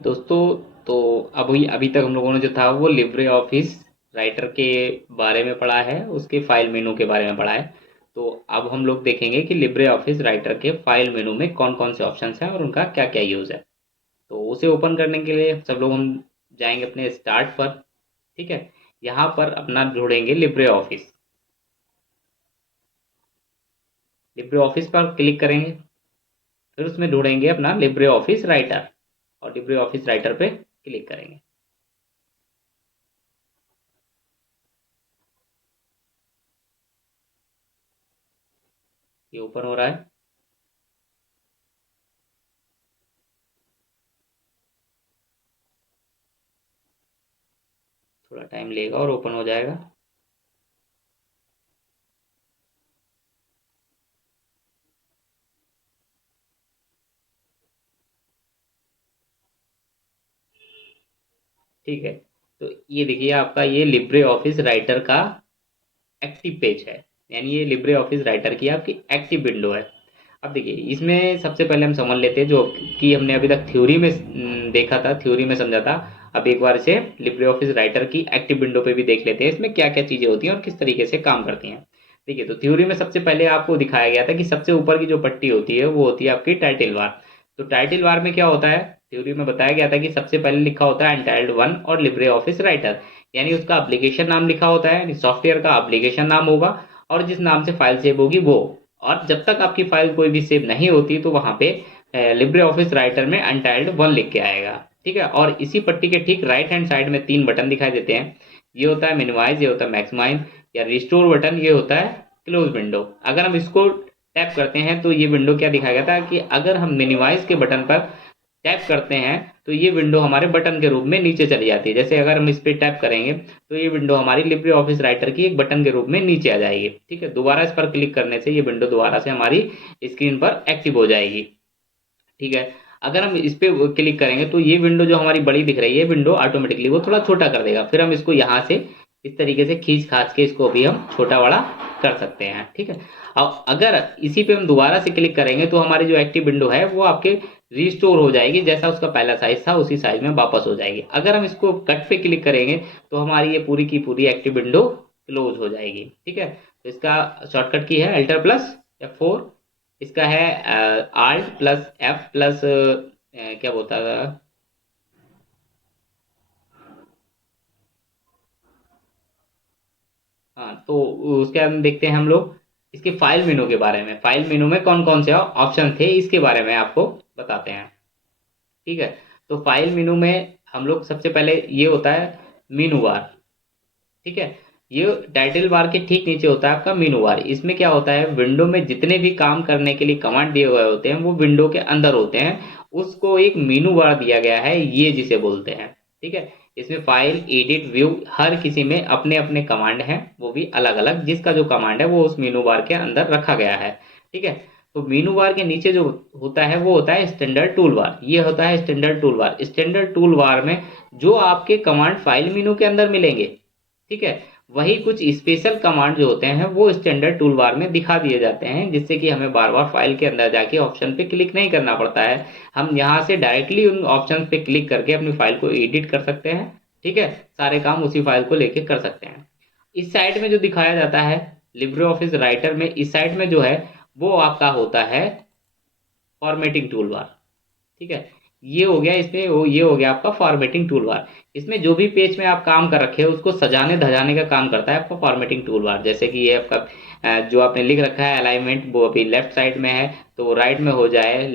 दोस्तों, तो अभी अभी तक हम लोगों ने जो था वो लिब्रे ऑफिस राइटर के बारे में पढ़ा है, उसके फाइल मेनू के बारे में पढ़ा है। तो अब हम लोग देखेंगे कि लिब्रे ऑफिस राइटर के फाइल मेनू में कौन कौन से ऑप्शंस हैं और उनका क्या क्या यूज़ है। तो उसे ओपन करने के लिए सब लोग हम जाएंगे अपने स्टार्ट पर। ठीक है, यहाँ पर अपना ढूंढेंगे लिब्रे ऑफिस। लिब्रे ऑफिस पर क्लिक करेंगे, फिर उसमें ढूंढेंगे अपना लिब्रे ऑफिस राइटर और लिब्रे ऑफिस राइटर पे क्लिक करेंगे। ये ओपन हो रहा है। थोड़ा टाइम लेगा और ओपन हो जाएगा। ठीक है, तो ये देखिए आपका ये लिब्रे ऑफिस राइटर का एक्टिव पेज है, यानी ये लिब्रे ऑफिस राइटर की आपकी एक्टिव विंडो है। अब देखिए इसमें सबसे पहले हम समझ लेते हैं जो कि हमने अभी तक थ्योरी में देखा था, थ्योरी में समझा था। अब एक बार इसे लिब्रे ऑफिस राइटर की एक्टिव विंडो पे भी देख लेते हैं, इसमें क्या क्या चीज़ें होती हैं और किस तरीके से काम करती हैं। देखिए, तो थ्योरी में सबसे पहले आपको दिखाया गया था कि सबसे ऊपर की जो पट्टी होती है वो होती है आपकी टाइटल बार। तो टाइटल बार में क्या होता है, थ्योरी में बताया गया था कि सबसे पहले लिखा होता है एंटाइल्ड वन और लिब्रे ऑफिस राइटर, यानी उसका एप्लीकेशन नाम लिखा होता है, सॉफ्टवेयर का एप्लीकेशन नाम होगा और जिस नाम से फाइल सेव होगी वो। और जब तक आपकी फाइल कोई भी सेव नहीं होती तो वहां पे लिब्रे ऑफिस राइटर में अनटाइल्ड वन लिख के आएगा। ठीक है, और इसी पट्टी के ठीक राइट हैंड साइड में तीन बटन दिखाई देते हैं। ये होता है मिनिमाइज, ये होता है मैक्सिमाइज या रिस्टोर बटन, ये होता है क्लोज विंडो। अगर हम इसको टैप करते हैं तो ये विंडो क्या दिखाएगा था कि अगर हम मिनिमाइज के बटन पर टैप करते हैं तो ये विंडो हमारे बटन के रूप में नीचे चली जाती है। जैसे अगर हम इस पर टैप करेंगे तो ये विंडो हमारी लिब्रे ऑफिस राइटर की एक बटन के रूप में नीचे आ जाएगी। ठीक है, दोबारा इस पर क्लिक करने से ये विंडो दोबारा से हमारी स्क्रीन पर एक्टिव हो जाएगी। ठीक है, अगर हम इस पे क्लिक करेंगे तो ये विंडो जो हमारी बड़ी दिख रही है विंडो ऑटोमेटिकली वो थोड़ा छोटा कर देगा, फिर हम इसको यहाँ से इस तरीके से खींच खाच के इसको भी हम छोटा बड़ा कर सकते हैं। ठीक है, अब अगर इसी पे हम दोबारा से क्लिक करेंगे तो हमारी जो एक्टिव विंडो है वो आपके रिस्टोर हो जाएगी, जैसा उसका पहला साइज था उसी साइज में वापस हो जाएगी। अगर हम इसको कट पे क्लिक करेंगे तो हमारी ये पूरी की पूरी एक्टिव विंडो क्लोज हो जाएगी। ठीक है, तो इसका शॉर्टकट की है अल्टर प्लस F4। इसका है आल्ट प्लस एफ प्लस क्या बोलता था। हाँ, तो उसके बाद में देखते हैं हम लोग इसके फाइल मेनू के बारे में। फाइल मेनू में कौन कौन से ऑप्शन थे इसके बारे में आपको बताते हैं। ठीक है, तो फाइल मेनू में हम लोग सबसे पहले ये होता है मेनू बार। ठीक है, ये टाइटल बार के ठीक नीचे होता है आपका मेनू बार। इसमें क्या होता है, विंडो में जितने भी काम करने के लिए कमांड दिए हुए होते हैं वो विंडो के अंदर होते हैं, उसको एक मेनू बार दिया गया है, ये जिसे बोलते हैं। ठीक है, इसमें फाइल एडिट व्यू हर किसी में अपने अपने कमांड हैं, वो भी अलग अलग, जिसका जो कमांड है वो उस मेनू बार के अंदर रखा गया है। ठीक है, तो मेनू बार के नीचे जो होता है वो होता है स्टैंडर्ड टूल बार। ये होता है standard tool bar. Standard tool bar में जो आपके कमांड फाइल मेनू के अंदर मिलेंगे, ठीक है, वही कुछ स्पेशल कमांड जो होते हैं वो स्टैंडर्ड टूल बार में दिखा दिए जाते हैं, जिससे कि हमें बार बार फाइल के अंदर जाके ऑप्शन पे क्लिक नहीं करना पड़ता है। हम यहाँ से डायरेक्टली उन ऑप्शन पे क्लिक करके अपनी फाइल को एडिट कर सकते हैं। ठीक है, सारे काम उसी फाइल को लेके कर सकते हैं। इस साइड में जो दिखाया जाता है लिब्रे ऑफिस राइटर में, इस साइड में जो है वो आपका होता है फॉर्मेटिंग टूल बार। ठीक है, ये हो गया इसमें वो, ये हो गया आपका फॉर्मेटिंग टूल बार। इसमें जो भी पेज में आप काम कर रखे हो उसको सजाने धजाने का काम करता है आपका फॉर्मेटिंग टूल बार। जैसे कि ये आपका जो आपने लिख रखा है अलाइनमेंट वो अभी लेफ्ट साइड में है तो वो राइट में हो जाए,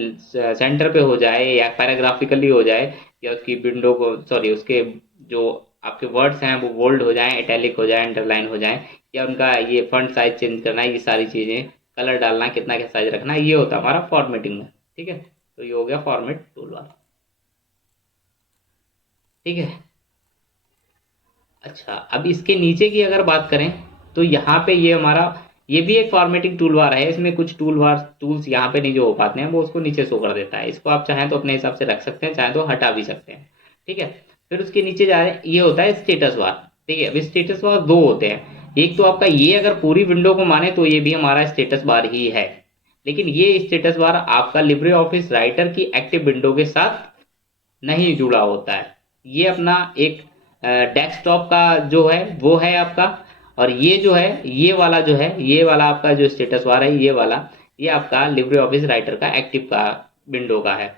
सेंटर पे हो जाए या पैराग्राफिकली हो जाए, या उसकी विंडो को सॉरी उसके जो आपके वर्ड्स हैं वो बोल्ड हो जाए, इटैलिक हो जाए, अंडरलाइन हो जाए, या उनका ये फॉन्ट साइज चेंज करना है, ये सारी चीज़ें, कलर डालना, कितना का साइज रखना है, ये होता है हमारा फॉर्मेटिंग में। ठीक है, तो ये हो गया फॉर्मेट टूल बार। ठीक है, अच्छा अब इसके नीचे की अगर बात करें तो यहाँ पे ये हमारा ये भी एक फॉर्मेटिंग टूल बार है। इसमें कुछ टूल बार टूल्स यहाँ पे नहीं जो हो पाते हैं वो उसको नीचे शो कर देता है। इसको आप चाहें तो अपने हिसाब से रख सकते हैं, चाहें तो हटा भी सकते हैं। ठीक है, फिर उसके नीचे जा रहे हैं, ये होता है स्टेटस बार। ठीक है, अब स्टेटस बार दो होते हैं। एक तो आपका ये अगर पूरी विंडो को माने तो ये भी हमारा स्टेटस बार ही है, लेकिन ये स्टेटस बार आपका लिब्रे ऑफिस राइटर की एक्टिव विंडो के साथ नहीं जुड़ा होता है। ये अपना एक डेस्कटॉप का जो है वो है आपका, और ये जो है ये वाला जो है ये वाला आपका जो स्टेटस बार है ये वाला, ये आपका लिब्रे ऑफिस राइटर का एक्टिव का विंडो का है।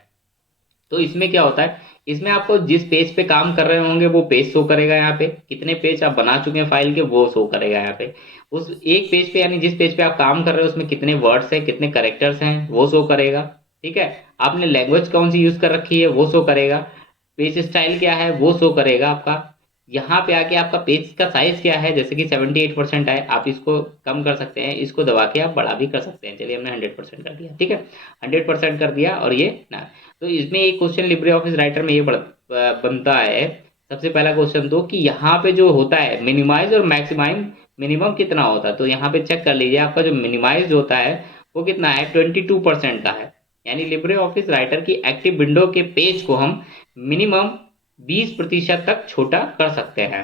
तो इसमें क्या होता है, इसमें आपको जिस पेज पे काम कर रहे होंगे वो पेज शो करेगा, यहाँ पे कितने पेज आप बना चुके हैं फाइल के वो शो करेगा यहाँ पे। उस एक पेज पे यानी जिस पेज पे आप काम कर रहे हो उसमें कितने वर्ड्स हैं कितने करेक्टर्स हैं वो शो करेगा। ठीक है, आपने लैंग्वेज कौन सी यूज कर रखी है वो शो करेगा, पेज स्टाइल क्या है वो शो करेगा आपका। यहाँ पे आके आपका पेज का साइज क्या है, जैसे कि 78% है, आप इसको कम कर सकते हैं, इसको दबा के आप बड़ा भी कर सकते हैं। चलिए हमने 100% कर दिया, ठीक है 100% कर दिया। और ये ना, तो इसमें एक क्वेश्चन लिब्रे ऑफिस राइटर में ये बनता है। सबसे पहला क्वेश्चन तो कि यहाँ पे जो होता है मिनिमाइज और मैक्सिमाइज, मिनिमम कितना होता है, तो यहाँ पे चेक कर लीजिए आपका जो मिनिमाइज होता है वो कितना है 22% का है। यानी लिब्रे ऑफिस राइटर की एक्टिव विंडो के पेज को हम मिनिमम 20% तक छोटा कर सकते हैं।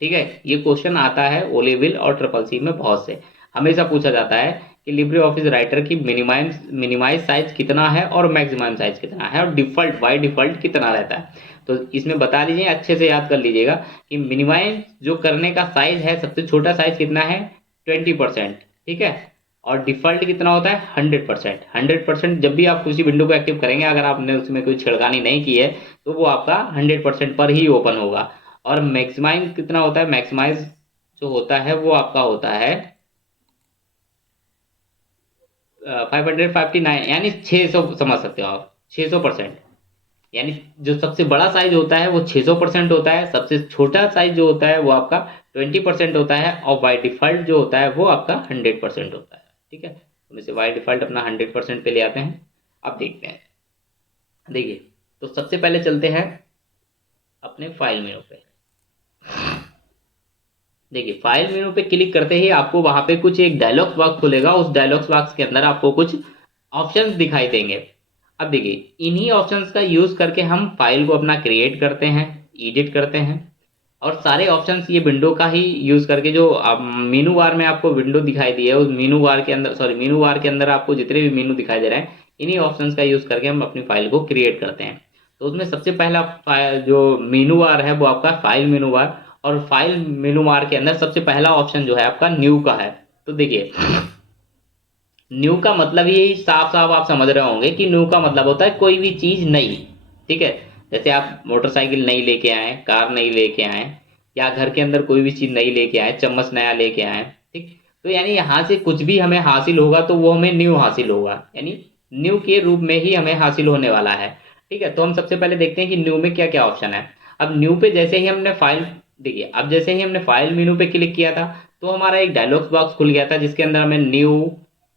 ठीक है, ये क्वेश्चन आता है ओ लेवल और ट्रिपल सी में बहुत से, हमेशा पूछा जाता है कि लिब्रे ऑफिस राइटर की मिनिमाइज मिनिमाइज साइज कितना है और मैक्सिमम साइज कितना है और डिफॉल्ट बाय डिफॉल्ट कितना रहता है। तो इसमें बता लीजिए, अच्छे से याद कर लीजिएगा कि मिनिमाइज जो करने का साइज है सबसे छोटा साइज कितना है 20%। ठीक है, और डिफॉल्ट कितना होता है 100%। 100% जब भी आप किसी विंडो को एक्टिव करेंगे अगर आपने उसमें कोई छेड़खानी नहीं की है तो वो आपका 100% पर ही ओपन होगा। और मैक्सिमाइज कितना होता है, मैक्सिमाइज जो होता है वो आपका होता है 559, यानी 600 समझ सकते हो आप 600%। यानी जो सबसे बड़ा साइज होता है वो 600% होता है, सबसे छोटा साइज जो होता है वो आपका 20% होता है, और बाय डिफॉल्ट जो होता है वो आपका 100% होता है। ठीक है, तो इसे बाय डिफॉल्ट अपना 100% पे ले आते हैं। अब देखते हैं, देखिए तो सबसे पहले चलते हैं अपने फाइल मेनू पे। देखिए फाइल मेनू पे क्लिक करते ही आपको वहां पे कुछ एक डायलॉग बॉक्स खुलेगा, उस डायलॉग बॉक्स के अंदर आपको कुछ ऑप्शंस दिखाई देंगे। अब देखिए इन्हीं ऑप्शंस का यूज करके हम फाइल को अपना क्रिएट करते हैं, एडिट करते हैं, और सारे ऑप्शंस ये विंडो का ही यूज करके जो मेनू बार में आपको विंडो दिखाई दी है उस मेनू बार के अंदर, सॉरी मेनू बार के अंदर आपको जितने भी मेनू दिखाई दे रहे हैं इन्हीं ऑप्शंस का यूज करके हम अपनी फाइल को क्रिएट करते हैं। तो उसमें सबसे पहला फाइल जो मेनू बार है वो आपका फाइल मेनू बार, और फाइल मेनू बार के अंदर सबसे पहला ऑप्शन जो है आपका न्यू का है। तो देखिए न्यू का मतलब यही साफ साफ आप समझ रहे होंगे कि न्यू का मतलब होता है कोई भी चीज नई। ठीक है, जैसे आप मोटरसाइकिल नई लेके आए, कार नई लेके आए, या घर के अंदर कोई भी चीज नई लेके आए, चम्मच नया लेके आए। ठीक, तो यानी यहाँ से कुछ भी हमें हासिल होगा तो वो हमें न्यू हासिल होगा, यानी न्यू के रूप में ही हमें हासिल होने वाला है। ठीक है, तो हम सबसे पहले देखते हैं कि न्यू में क्या क्या ऑप्शन है। अब न्यू पे जैसे ही हमने फाइल, देखिए अब जैसे ही हमने फाइल मेनू पे क्लिक किया था तो हमारा एक डायलॉग बॉक्स खुल गया था जिसके अंदर हमें न्यू,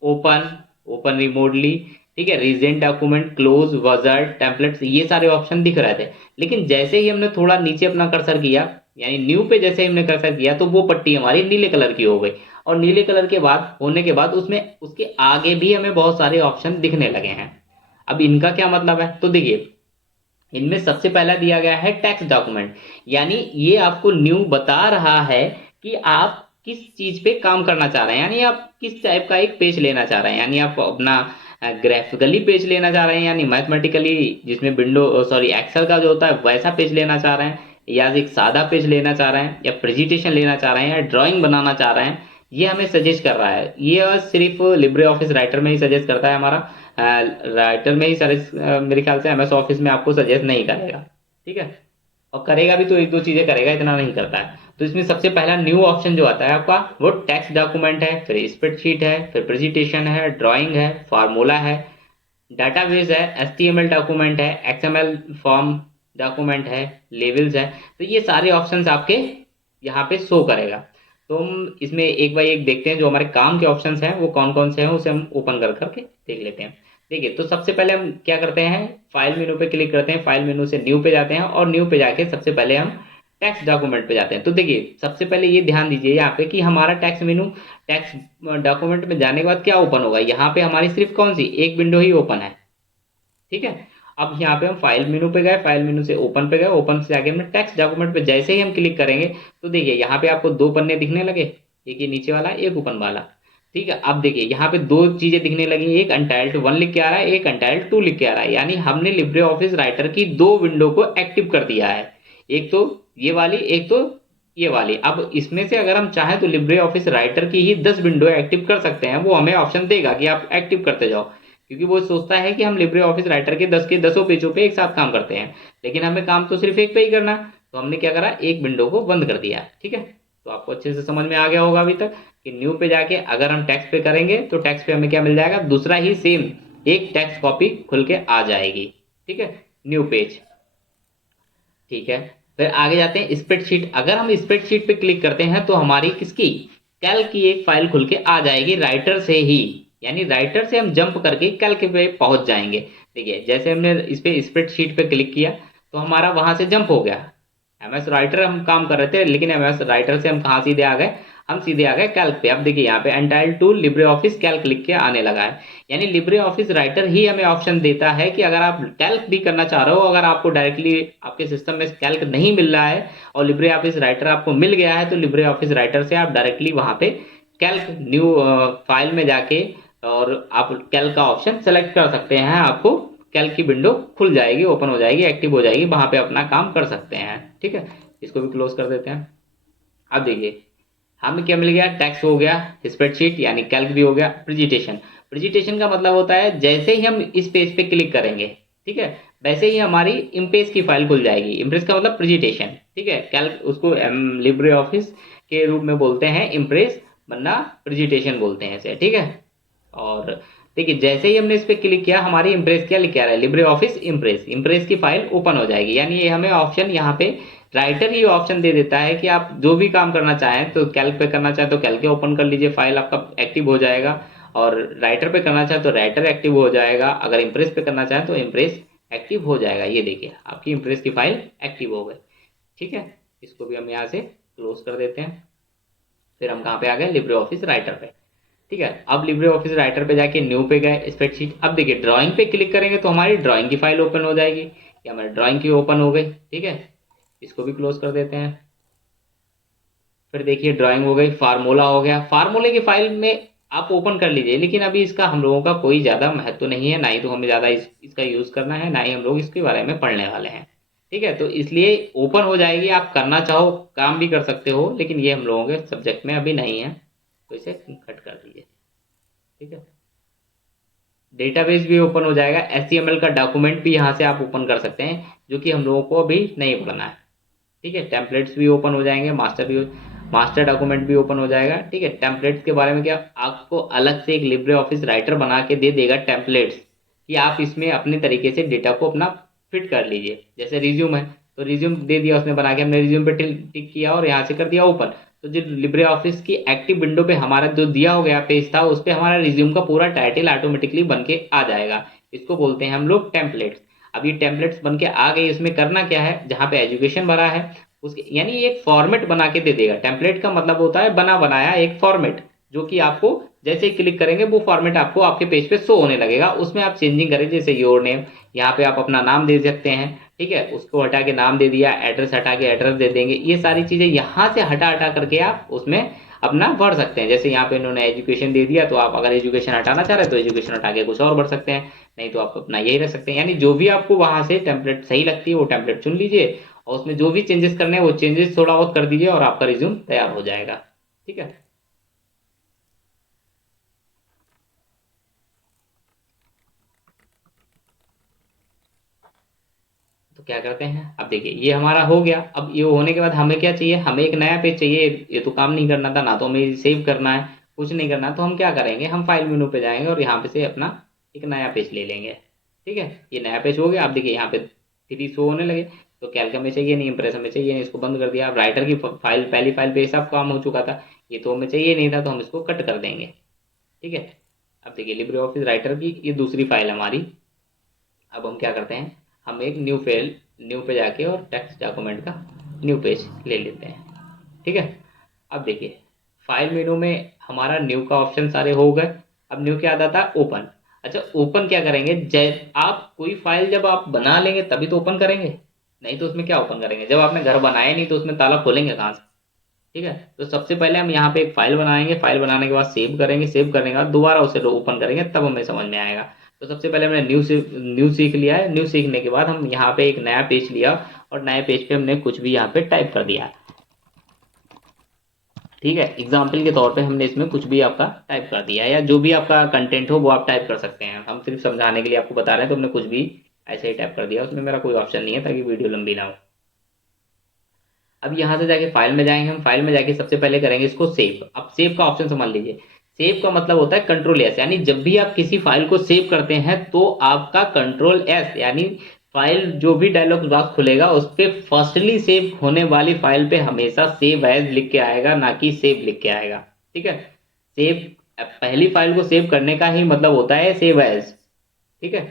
ओपन, ओपन रिमोटली, ठीक है, रीसेंट डॉक्यूमेंट, क्लोज, वर्जर्ड, टेम्पलेट्स, ये सारे ऑप्शन दिख रहे थे। लेकिन जैसे ही हमने थोड़ा नीचे अपना कर्सर किया, यानी न्यू पे जैसे ही हमने कर्सर किया तो वो पट्टी हमारी नीले कलर की हो गई, और नीले कलर के बाद होने के बाद उसमें उसके आगे भी हमें बहुत सारे ऑप्शन दिखने लगे हैं। अब इनका क्या मतलब है, तो देखिए इनमें सबसे पहला दिया गया है टेक्स्ट डॉक्यूमेंट, यानी ये आपको न्यू बता रहा है कि आप किस चीज पे काम करना चाह रहे हैं, यानी आप किस टाइप का एक पेज लेना चाह रहे हैं, यानी आप अपना ग्राफिकली पेज लेना चाह रहे हैं, यानी मैथमेटिकली जिसमें विंडो सॉरी एक्सेल का जो होता है वैसा पेज लेना चाह रहे हैं, या एक सादा पेज लेना चाह रहे हैं, या प्रेजेंटेशन लेना चाह रहे हैं, या ड्राइंग बनाना चाह रहे हैं, ये हमें सजेस्ट कर रहा है। ये सिर्फ लिब्रे ऑफिस राइटर में ही सजेस्ट करता है हमारा, राइटर में ही सजेस्ट, मेरे ख्याल से एमएस ऑफिस में आपको सजेस्ट नहीं करेगा। ठीक है, और करेगा भी तो एक दो चीजें करेगा, इतना नहीं करता है। तो इसमें सबसे पहला न्यू ऑप्शन जो आता है आपका वो टेक्स्ट डॉक्यूमेंट है, फिर स्प्रेडशीट है, फिर प्रेजेंटेशन है, ड्राइंग है, फार्मूला है, डाटाबेस है, एचटीएमएल डॉक्यूमेंट है, एक्सएमएल फॉर्म डॉक्यूमेंट है, लेवल्स है। तो ये सारे ऑप्शंस आपके यहाँ पे शो करेगा। तो हम इसमें एक बाय एक देखते हैं जो हमारे काम के ऑप्शंस हैं वो कौन कौन से हैं, उसे हम ओपन कर करके देख लेते हैं। देखिए तो सबसे पहले हम क्या करते हैं, फाइल मेनू पे क्लिक करते हैं, फाइल मेनू से न्यू पे जाते हैं, और न्यू पे जाके सबसे पहले हम टेक्स्ट डॉक्यूमेंट पे जाते हैं। तो देखिए सबसे पहले ये ध्यान दीजिए यहाँ पे कि हमारा टेक्स्ट मेनू, टेक्स्ट डॉक्यूमेंट में जाने के बाद क्या ओपन होगा, यहाँ पे हमारी सिर्फ कौन सी एक विंडो ही ओपन है। ठीक है, अब यहाँ पे हम फाइल मेनू पे गए, फाइल मेनू से ओपन पे गए, ओपन से जाके हमने टेक्स्ट डॉक्यूमेंट पे जैसे ही हम क्लिक करेंगे तो देखिए यहाँ पे आपको दो पन्ने दिखने लगे, एक ये नीचे वाला एक ऊपर वाला। ठीक है, अब देखिए यहाँ पे दो चीजें दिखने लगी, एक अनटाइल्ड 1 लिख के आ रहा है, एक अनटाइल्ड 2 लिख के आ रहा है, यानी हमने लिब्रे ऑफिस राइटर की दो विंडो को एक्टिव कर दिया है, एक तो ये वाली, एक तो ये वाली। अब इसमें से अगर हम चाहें तो लिब्रे ऑफिस राइटर की ही 10 विंडो एक्टिव कर सकते हैं, वो हमें ऑप्शन देगा कि आप एक्टिव करते जाओ, क्योंकि वो सोचता है कि हम लिब्रे ऑफिस राइटर के 10 पेजों पे एक साथ काम करते हैं, लेकिन हमें काम तो सिर्फ एक पे ही करना है, तो हमने क्या करा, एक विंडो को बंद कर दिया। ठीक है, तो आपको अच्छे से समझ में आ गया होगा अभी तक कि न्यू पे जाके अगर हम टेक्स्ट पे करेंगे तो टेक्स्ट पे हमें क्या मिल जाएगा, दूसरा ही सेम एक टेक्स्ट कॉपी खुल के आ जाएगी। ठीक है, न्यू पेज। ठीक है, फिर आगे जाते हैं स्प्रेडशीट। अगर हम स्प्रेडशीट पे क्लिक करते हैं तो हमारी किसकी, कैल्क की एक फाइल खुल के आ जाएगी राइटर से ही, यानी राइटर से हम जंप करके कैल्क पे पहुंच जाएंगे। देखिए जैसे हमने इस पे स्प्रेडशीट पे क्लिक किया तो हमारा वहां से जंप हो गया, एमएस राइटर हम काम कर रहे थे, लेकिन एमएस राइटर से हम कहाँ सीधे आ गए, हम सीधे आ गए कैल्क पे। अब देखिए यहाँ पे एंटाइल टू लिब्रे ऑफिस कैल्क लिख के आने लगा है, यानी लिब्रे ऑफिस राइटर ही हमें ऑप्शन देता है कि अगर आप कैल्क भी करना चाह रहे हो, अगर आपको डायरेक्टली आपके सिस्टम में कैल्क नहीं मिल रहा है और लिब्रे ऑफिस राइटर आपको मिल गया है, तो लिब्रे ऑफिस राइटर से आप डायरेक्टली वहां पे कैल्क न्यू फाइल में जाके और आप कैल्क का ऑप्शन सेलेक्ट कर सकते हैं, आपको कैल्क की विंडो खुल जाएगी, ओपन हो जाएगी, एक्टिव हो जाएगी, वहां पे अपना काम कर सकते हैं। ठीक है, इसको भी क्लोज कर देते हैं। अब देखिए हमें क्या मिल गया, टेक्स्ट हो गया, स्प्रेडशीट यानी कैल्क भी हो गया, प्रेजेंटेशन। प्रेजेंटेशन का मतलब होता है जैसे ही हम इस पेज पे क्लिक करेंगे, ठीक है, वैसे ही हमारी इम्प्रेस की फाइल खुल जाएगी। इम्प्रेस का मतलब प्रेजेंटेशन। ठीक है, कैल्क उसको लिब्रे ऑफिस के रूप में बोलते हैं इम्प्रेस, वरना प्रेजेंटेशन बोलते हैं इसे। ठीक है, और देखिए जैसे ही हमने इस पे क्लिक किया हमारी इम्प्रेस क्या लिख के आ रहा है, लिब्रे ऑफिस इम्प्रेस, इम्प्रेस की फाइल ओपन हो जाएगी। यानी ये हमें ऑप्शन यहाँ पे राइटर ही ऑप्शन दे देता है कि आप जो भी काम करना चाहें, तो कैल्क पे करना चाहें तो कैल्क ओपन कर लीजिए, फाइल आपका एक्टिव हो जाएगा, और राइटर पे करना चाहें तो राइटर एक्टिव हो जाएगा, अगर इम्प्रेस पे करना चाहें तो इम्प्रेस एक्टिव हो जाएगा। ये देखिए आपकी इम्प्रेस की फाइल एक्टिव हो गई। ठीक है, इसको भी हम यहाँ से क्लोज कर देते हैं। फिर हम कहाँ पे आ गए, लिब्रे ऑफिस राइटर पे। ठीक है, अब लिब्रे ऑफिस राइटर पे जाके न्यू पे गए, स्प्रेडशीट। अब देखिए ड्राइंग पे क्लिक करेंगे तो हमारी ड्राइंग की फाइल ओपन हो जाएगी, ये हमारी ड्राइंग की ओपन हो गई। ठीक है, इसको भी क्लोज कर देते हैं। फिर देखिए ड्राइंग हो गई, फार्मूला हो गया, फार्मूले की फाइल में आप ओपन कर लीजिए, लेकिन अभी इसका हम लोगों का कोई ज़्यादा महत्व नहीं है, ना ही तो हमें ज़्यादा इसका यूज़ करना है, ना ही हम लोग इसके बारे में पढ़ने वाले हैं। ठीक है, तो इसलिए ओपन हो जाएगी, आप करना चाहो काम भी कर सकते हो, लेकिन ये हम लोगों के सब्जेक्ट में अभी नहीं है, तो इसे कट कर दीजिए। ठीक है, डेटाबेस भी ओपन हो जाएगा, HTML का डॉक्यूमेंट भी यहाँ से आप ओपन कर सकते हैं, जो कि हम लोगों को अभी नहीं पढ़ना है। ठीक है, टेम्पलेट्स भी ओपन हो जाएंगे, मास्टर डॉक्यूमेंट भी ओपन हो जाएगा। ठीक है, टेम्पलेट्स के बारे में क्या, आपको अलग से एक लिब्रे ऑफिस राइटर बना के दे देगा टेम्पलेट्स, कि आप इसमें अपने तरीके से डेटा को अपना फिट कर लीजिए। जैसे रिज्यूम है तो रिज्यूम दे दिया उसने बना के, हमने रिज्यूम पे टिक किया और यहाँ से कर दिया ओपन, तो जो लिब्रे ऑफिस की एक्टिव विंडो पे हमारा जो दिया हो गया पेज था, उस पर हमारा रिज्यूम का पूरा टाइटल ऑटोमेटिकली बन के आ जाएगा। इसको बोलते हैं हम लोग टेम्पलेट्स। अब ये टेम्पलेट्स बन के आ गई, इसमें करना क्या है, जहाँ पे एजुकेशन भरा है उसके, यानी एक फॉर्मेट बना के दे देगा। टेम्पलेट का मतलब होता है बना बनाया एक फॉर्मेट, जो कि आपको जैसे ही क्लिक करेंगे वो फॉर्मेट आपको आपके पेज पे शो होने लगेगा। उसमें आप चेंजिंग करें, जैसे योर नेम, यहाँ पे आप अपना नाम दे सकते हैं। ठीक है, उसको हटा के नाम दे दिया, एड्रेस हटा के एड्रेस दे देंगे, ये सारी चीजें यहाँ से हटा हटा करके आप उसमें अपना भर सकते हैं। जैसे यहाँ पे इन्होंने एजुकेशन दे दिया, तो आप अगर एजुकेशन हटाना चाह रहे हैं तो एजुकेशन हटा के कुछ और भर सकते हैं, नहीं तो आप अपना यही रख सकते हैं। यानी जो भी आपको वहां से टेम्पलेट सही लगती है वो टेम्पलेट चुन लीजिए, और उसमें जो भी चेंजेस करने हैं वो चेंजेस थोड़ा बहुत कर दीजिए, और आपका रिज्यूम तैयार हो जाएगा। ठीक है, तो क्या करते हैं, अब देखिए ये हमारा हो गया। अब ये होने के बाद हमें क्या चाहिए, हमें एक नया पेज चाहिए। ये तो काम नहीं करना था ना, तो हमें सेव करना है, कुछ नहीं करना, तो हम क्या करेंगे, हम फाइल मेनू पे जाएंगे और यहाँ पे से अपना एक नया पेज ले लेंगे। ठीक है, ये नया पेज हो गया। अब देखिए यहाँ पे 3 शो होने लगे, तो कैल्क में चाहिए नहीं, इंप्रेस में चाहिए नहीं, इसको बंद कर दिया। अब राइटर की फाइल, पहली फाइल पे सब काम हो चुका था, ये तो हमें चाहिए नहीं था, तो हम इसको कट कर देंगे। ठीक है, अब देखिए लिब्रे ऑफिस राइटर की ये दूसरी फाइल हमारी। अब हम क्या करते हैं, हम एक न्यू पे जाके और टेक्स्ट डॉक्यूमेंट का न्यू पेज ले लेते हैं। ठीक है, अब देखिए फाइल मेनू में हमारा न्यू का ऑप्शन सारे हो गए। अब न्यू क्या आता था, ओपन। अच्छा ओपन क्या करेंगे, जब आप कोई फाइल जब आप बना लेंगे तभी तो ओपन करेंगे, नहीं तो उसमें क्या ओपन करेंगे, जब आपने घर बनाया नहीं तो उसमें ताला खोलेंगे कहाँ से। ठीक है। तो सबसे पहले हम यहाँ पे एक फाइल बनाएंगे, फाइल बनाने के बाद सेव करेंगे, सेव करने के बाद दोबारा उसे ओपन करेंगे, तब हमें समझ में आएगा। तो सबसे पहले हमने न्यू सीख लिया है। न्यू सीखने के बाद हम यहाँ पे एक नया पेज लिया और नए पेज पे हमने कुछ भी यहाँ पे टाइप कर दिया। ठीक है, एग्जाम्पल के तौर पे हमने इसमें कुछ भी आपका टाइप कर दिया है, या जो भी आपका कंटेंट हो वो आप टाइप कर सकते हैं। हम सिर्फ समझाने के लिए आपको बता रहे हैं, तो हमने कुछ भी ऐसे ही टाइप कर दिया, उसमें मेरा कोई ऑप्शन नहीं है ताकि वीडियो लंबी ना हो। अब यहाँ से जाके फाइल में जाएंगे, हम फाइल में जाके सबसे पहले करेंगे इसको सेव। अब सेव का ऑप्शन समझ लीजिए। सेव का मतलब होता है कंट्रोल एस, यानी जब भी आप किसी फाइल को सेव करते हैं तो आपका कंट्रोल एस, यानी फाइल जो भी डायलॉग बॉक्स खुलेगा उस पर फर्स्टली सेव होने वाली फाइल पे हमेशा सेव एज लिख के आएगा, ना कि सेव लिख के आएगा। ठीक है, सेव पहली फाइल को सेव करने का ही मतलब होता है सेव एज। ठीक है,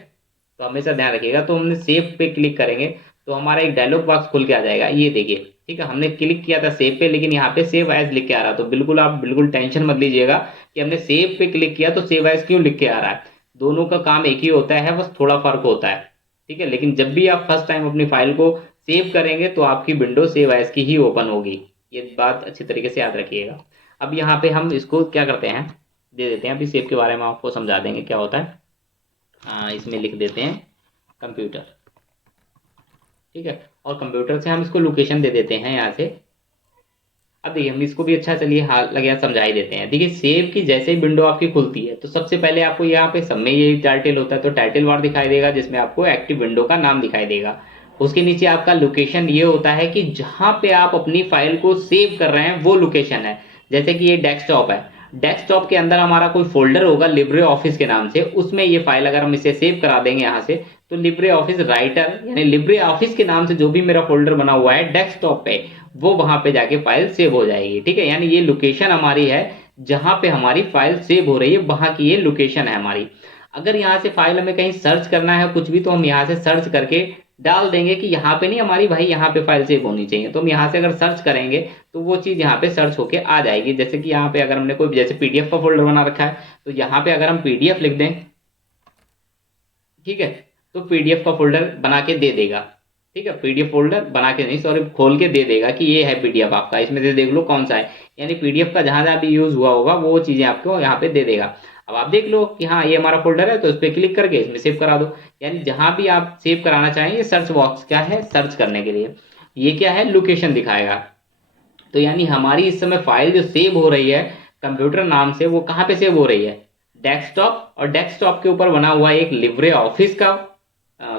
तो हमेशा ध्यान रखिएगा। तो हमने सेव पे क्लिक करेंगे तो हमारा एक डायलॉग बॉक्स खुल के आ जाएगा, ये देखिए। ठीक है, हमने क्लिक किया था सेव पे, लेकिन यहाँ पे सेव एज लिख के आ रहा। तो बिल्कुल आप बिल्कुल टेंशन मत लीजिएगा कि हमने सेव पे क्लिक किया तो सेव एज क्यों लिख के आ रहा है। दोनों का काम एक ही होता है, बस थोड़ा फर्क होता है। ठीक है, लेकिन जब भी आप फर्स्ट टाइम अपनी फाइल को सेव करेंगे तो आपकी विंडो सेव एज की ही ओपन होगी, ये बात अच्छी तरीके से याद रखिएगा। अब यहाँ पे हम इसको क्या करते हैं, दे देते हैं। अभी सेव के बारे में आपको समझा देंगे क्या होता है। इसमें लिख देते हैं कंप्यूटर। ठीक है, और कंप्यूटर से हम इसको लोकेशन दे देते हैं यहाँ से। अब देखिए हम इसको भी अच्छा, चलिए हाल लगे समझा ही देते हैं। देखिए सेव की जैसे ही विंडो आपकी खुलती है तो सबसे पहले आपको यहाँ पे सब में ये टाइटल होता है, तो टाइटल बार दिखाई देगा जिसमें आपको एक्टिव विंडो का नाम दिखाई देगा। उसके नीचे आपका लोकेशन ये होता है कि जहाँ पे आप अपनी फाइल को सेव कर रहे हैं वो लोकेशन है। जैसे कि ये डेस्कटॉप है, डेस्कटॉप के अंदर हमारा कोई फोल्डर होगा लिब्रे ऑफिस के नाम से, उसमें ये फाइल अगर हम इसे सेव करा देंगे यहाँ से, तो लिब्रे ऑफिस राइटर यानी लिब्रे ऑफिस के नाम से जो भी मेरा फोल्डर बना हुआ है डेस्कटॉप पे, वो वहां पे जाके फाइल सेव हो जाएगी। ठीक है, यानी ये लोकेशन हमारी है जहां पे हमारी फाइल सेव हो रही है, वहां की ये लोकेशन है हमारी। अगर यहाँ से फाइल हमें कहीं सर्च करना है कुछ भी, तो हम यहाँ से सर्च करके डाल देंगे कि यहाँ पे नहीं हमारी भाई यहाँ पे फाइल सेव होनी चाहिए, तो हम यहाँ से अगर सर्च करेंगे तो वो चीज यहाँ पे सर्च होके आ जाएगी। जैसे कि यहाँ पे अगर हमने कोई जैसे पीडीएफ का फोल्डर बना रखा है, तो यहाँ पे अगर हम पीडीएफ लिख दें, ठीक है, तो पीडीएफ का फोल्डर बना के दे देगा। ठीक है, पीडीएफ फोल्डर बना के नहीं, सॉरी, खोल के दे देगा कि ये है पीडीएफ आपका, इसमें से देख लो कौन सा है। यानी पीडीएफ का जहां जहां भी यूज हुआ होगा वो चीजें आपको यहाँ पे दे देगा। अब आप देख लो कि हाँ ये हमारा फोल्डर है, तो इस पर क्लिक करके इसमें सेव करा दो। यानी जहां भी आप सेव कराना चाहें, ये सर्च बॉक्स क्या है, सर्च करने के लिए। ये क्या है, लोकेशन दिखाएगा। तो यानी हमारी इस समय फाइल जो सेव हो रही है कंप्यूटर नाम से, वो कहाँ पे सेव हो रही है, डेस्कटॉप। और डेस्कटॉप के ऊपर बना हुआ एक लिब्रे ऑफिस का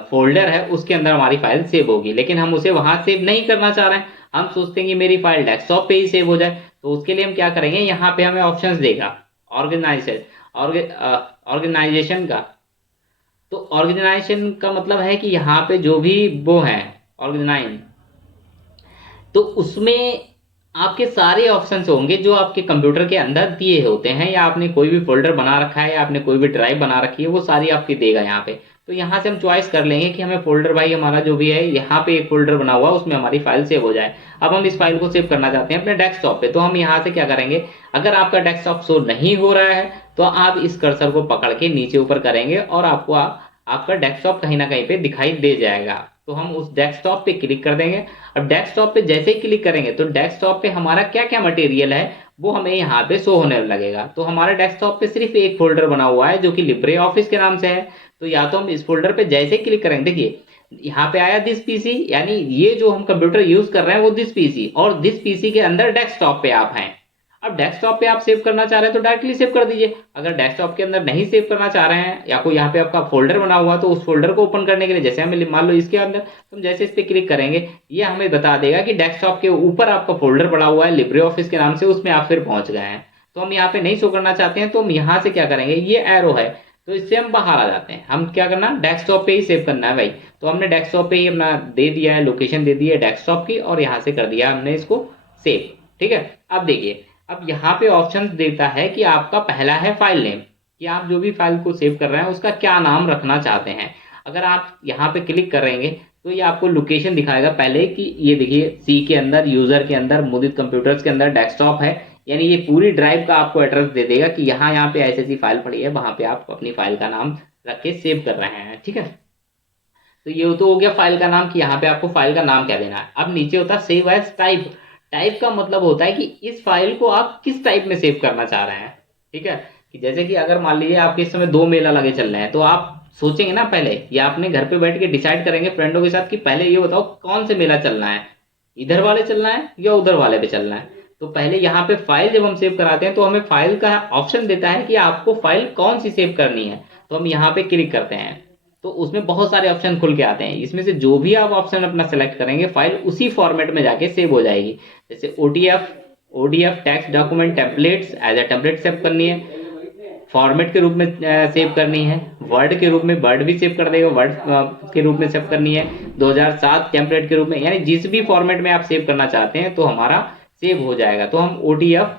फोल्डर है, उसके अंदर हमारी फाइल सेव होगी। लेकिन हम उसे वहां सेव नहीं करना चाह रहे हैं, हम सोचते हैं कि मेरी फाइल डेस्कटॉप पे ही सेव हो जाए। तो उसके लिए हम क्या करेंगे, यहाँ पे हमें ऑप्शंस देगा ऑर्गेनाइजेशन, ऑर्गेनाइजेशन का। तो ऑर्गेनाइजेशन का मतलब है कि यहाँ पे जो भी वो है ऑर्गेनाइज, तो उसमें आपके सारे ऑप्शंस होंगे जो आपके कंप्यूटर के अंदर दिए होते हैं, या आपने कोई भी फोल्डर बना रखा है या आपने कोई भी ड्राइव बना रखी है, वो सारी आपकी देगा यहाँ पे। तो यहाँ से हम चॉइस कर लेंगे कि हमें फोल्डर भाई हमारा जो भी है यहाँ पे एक फोल्डर बना हुआ उसमें हमारी फाइल सेव हो जाए। अब हम इस फाइल को सेव करना चाहते हैं अपने डेस्कटॉप पे, तो हम यहाँ से क्या करेंगे, अगर आपका डेस्कटॉप शो नहीं हो रहा है तो आप इस कर्सर को पकड़ के नीचे ऊपर करेंगे और आपको आपका डेस्कटॉप कहीं ना कहीं पे दिखाई दे जाएगा। तो हम उस डेस्कटॉप पे क्लिक कर देंगे। अब डेस्कटॉप पे जैसे ही क्लिक करेंगे तो डेस्कटॉप पे हमारा क्या क्या मटेरियल है वो हमें यहाँ पे शो होने लगेगा। तो हमारे डेस्कटॉप पे सिर्फ एक फोल्डर बना हुआ है जो कि लिब्रे ऑफिस के नाम से है। तो या तो हम इस फोल्डर पे जैसे ही क्लिक करेंगे, देखिए यहाँ पे आया दिस पीसी, यानी ये जो हम कंप्यूटर यूज कर रहे हैं वो दिस पीसी, और दिस पीसी के अंदर डेस्कटॉप पे आप हैं। अब डेस्कटॉप पे आप सेव करना चाह रहे हैं तो डायरेक्टली सेव कर दीजिए। अगर डेस्कटॉप के अंदर नहीं सेव करना चाह रहे हैं या कोई यहाँ पे आपका फोल्डर बना हुआ, तो उस फोल्डर को ओपन करने के लिए जैसे हमें मान लो इसके अंदर, तो हम जैसे इस पे क्लिक करेंगे ये हमें बता देगा कि डेस्कटॉप के ऊपर आपका फोल्डर पड़ा हुआ है लिब्रे ऑफिस के नाम से, उसमें आप फिर पहुंच गए हैं। तो हम यहाँ पे नहीं शो करना चाहते हैं, तो हम यहाँ से क्या करेंगे, ये एरो है तो इससे हम बाहर आ जाते हैं। हम क्या करना, डेस्कटॉप पे ही सेव करना है भाई। तो हमने डेस्कटॉप पे ही अपना दे दिया है, लोकेशन दे दी है डेस्कटॉप की, और यहाँ से कर दिया हमने इसको सेव। ठीक है, अब देखिए अब यहाँ पे ऑप्शन देता है कि आपका पहला है फाइल नेम, कि आप जो भी फाइल को सेव कर रहे हैं उसका क्या नाम रखना चाहते हैं। अगर आप यहाँ पे क्लिक करेंगे तो ये आपको लोकेशन दिखाएगा पहले कि ये देखिए सी के अंदर, यूजर के अंदर, मुदित कंप्यूटर्स के अंदर डेस्कटॉप है। यानी ये पूरी ड्राइव का आपको एड्रेस दे देगा कि यहाँ पे ऐसी ऐसी फाइल पड़ी है, वहां पे आप अपनी फाइल का नाम रख के सेव कर रहे हैं। ठीक है, तो ये तो हो गया फाइल का नाम कि यहाँ पे आपको फाइल का नाम क्या देना है। अब नीचे होता है सेव एज टाइप। टाइप का मतलब होता है कि इस फाइल को आप किस टाइप में सेव करना चाह रहे हैं। ठीक है, कि जैसे कि अगर मान लीजिए आपके इस समय 2 मेला लगे चल रहे हैं, तो आप सोचेंगे ना पहले, या अपने घर पे बैठ के डिसाइड करेंगे फ्रेंडों के साथ कि पहले ये बताओ कौन से मेला चलना है, इधर वाले चलना है या उधर वाले पे चलना है। तो पहले यहाँ पे फाइल जब हम सेव कराते हैं तो हमें फाइल का ऑप्शन देता है कि आपको फाइल कौन सी सेव करनी है, तो हम यहाँ पे क्लिक करते हैं, तो उसमें बहुत सारे ऑप्शन खुल के आते हैं। इसमें से जो भी आप ऑप्शन अपना सेलेक्ट करेंगे फाइल उसी फॉर्मेट में जाके सेव हो जाएगी। जैसे OTF, ODF text document templates as a template save करनी है, फॉर्मेट के रूप में सेव करनी है, वर्ड के रूप में वर्ड भी सेव कर देगा, वर्ड के रूप में सेव करनी है, 2007 टेम्पलेट के रूप में, यानी जिस भी फॉर्मेट में आप सेव करना चाहते हैं तो हमारा सेव हो जाएगा। तो हम ओडीएफ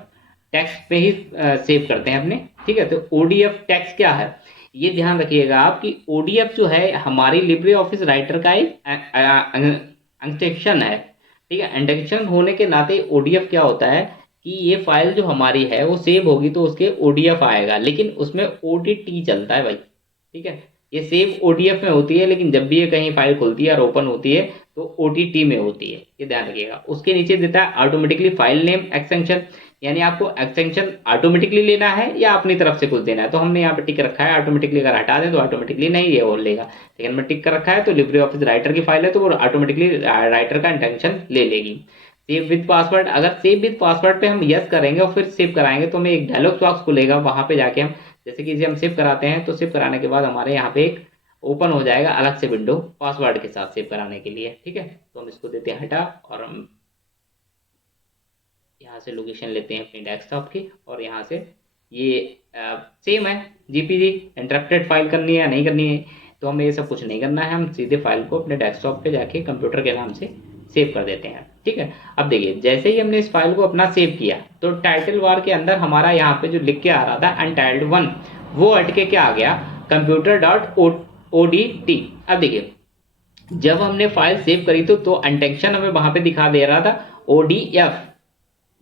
टेक्स्ट पे ही सेव करते हैं अपने। ठीक है, तो ओडीएफ टेक्स्ट क्या है, ये ध्यान रखिएगा आप कि ओडीएफ जो है हमारी लिब्रे ऑफिस राइटर का एक एक्सटेंशन है। ठीक है, एक्सटेंशन होने के नाते ओडीएफ क्या होता है कि ये फाइल जो हमारी है वो सेव होगी तो उसके ओडीएफ आएगा, लेकिन उसमें ओटीटी चलता है भाई। ठीक है, ये सेव ओडीएफ में होती है, लेकिन जब भी ये कहीं फाइल खुलती है और ओपन होती है तो ओटीटी में होती है, ये ध्यान रखिएगा। उसके नीचे देता है ऑटोमेटिकली फाइल नेम एक्सटेंशन, यानी आपको एक्सटेंशन ऑटोमेटिकली लेना है या अपनी तरफ से कुछ देना है। तो हमने यहाँ पे टिक रखा है ऑटोमेटिकली, अगर हटा दें तो ऑटोमेटिकली नहीं ये और लेगा, लेकिन हमने टिक कर रखा है तो लिब्रे ऑफिस राइटर की फाइल है तो वो ऑटोमेटिकली राइटर का इंटेंशन ले लेगी। सेव विद पासवर्ड, अगर सेव विद पासवर्ड पे हम यस करेंगे और फिर सेव कराएंगे तो हमें एक डायलॉग बॉक्स खुलेगा, वहां पे जाके हम जैसे कि इसे हम सेव कराते हैं तो सेव कराने के बाद हमारे यहाँ पे एक ओपन हो जाएगा अलग से विंडो पासवर्ड के साथ सेव कराने के लिए। ठीक है, तो हम इसको देते हैं हटा और हम यहाँ से लोकेशन लेते हैं अपनी डेस्कटॉप की, और यहाँ से ये सेम है जीपीजी, इंटरप्टेड फाइल करनी है या नहीं करनी है, तो हमें ये सब कुछ नहीं करना है, हम सीधे फाइल को अपने डेस्कटॉप पे जाके कंप्यूटर के नाम से सेव कर देते हैं। ठीक है, अब देखिए जैसे ही हमने इस फाइल को अपना सेव किया तो टाइटल बार के अंदर हमारा यहाँ पे जो लिख के आ रहा था अनटाइल्ड 1, वो हट के क्या आ गया, कंप्यूटर डॉट ओडीटी। अब देखिए जब हमने फाइल सेव करी तो अनटेंशन हमें वहां पे दिखा दे रहा था ओडीएफ,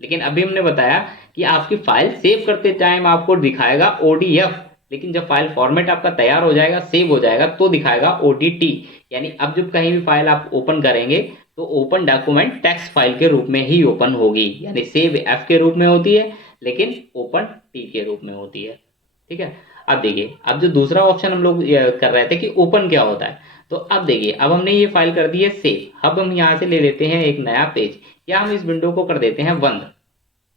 लेकिन अभी हमने बताया कि आपकी फाइल सेव करते टाइम आपको दिखाएगा ओडीएफ, लेकिन जब फाइल फॉर्मेट आपका तैयार हो जाएगा सेव हो जाएगा तो दिखाएगा ओडीटी। यानी अब जब कहीं भी फाइल आप ओपन करेंगे तो ओपन डॉक्यूमेंट टेक्स्ट फाइल के रूप में ही ओपन होगी, यानी सेव एफ के रूप में होती है लेकिन ओपन टी के रूप में होती है। ठीक है, अब देखिए अब जो दूसरा ऑप्शन हम लोग कर रहे थे कि ओपन क्या होता है, तो अब देखिए अब हमने ये फाइल कर दी है सेव। अब हम यहाँ से ले लेते हैं एक नया पेज, या हम इस विंडो को कर देते हैं बंद।